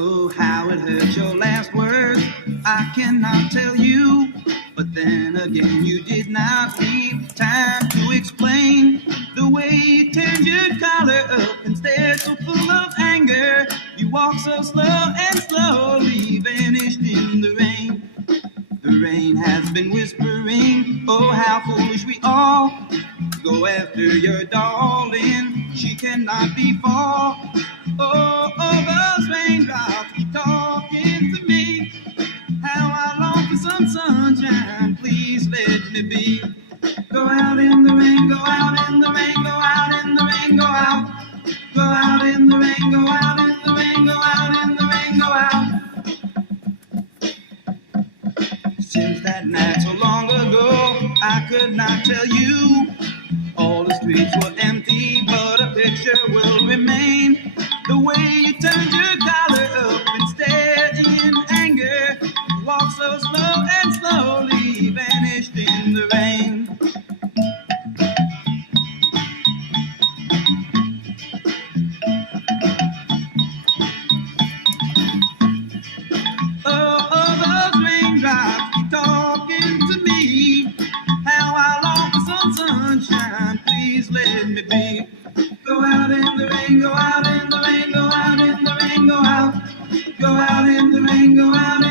Oh, how it hurt your last words, I cannot tell you. But then again, you did not leave time to explain the way you turned your collar up and stared so full of anger. You walked so slow and slowly vanished in the rain. The rain has been whispering, oh, how foolish we all go after your darling. She cannot be far. Oh, those raindrops keep talking to me. How I long for some sunshine, please let me be. Go out in the rain, go out in the rain, go out in the rain, go out. Go out in the rain, go out in the rain, go out in the rain, go out. Since that night so long ago, I could not tell you. All the streets were empty, but a picture will remain. The way you turned your collar up and stared in anger. You walked so slow and slowly vanished in the rain. Oh, those raindrops keep talking to me. How I long for some sunshine, please let me be. Go out in the rain, go out in the rain, go out in the rain, go out. Go out in the rain, go out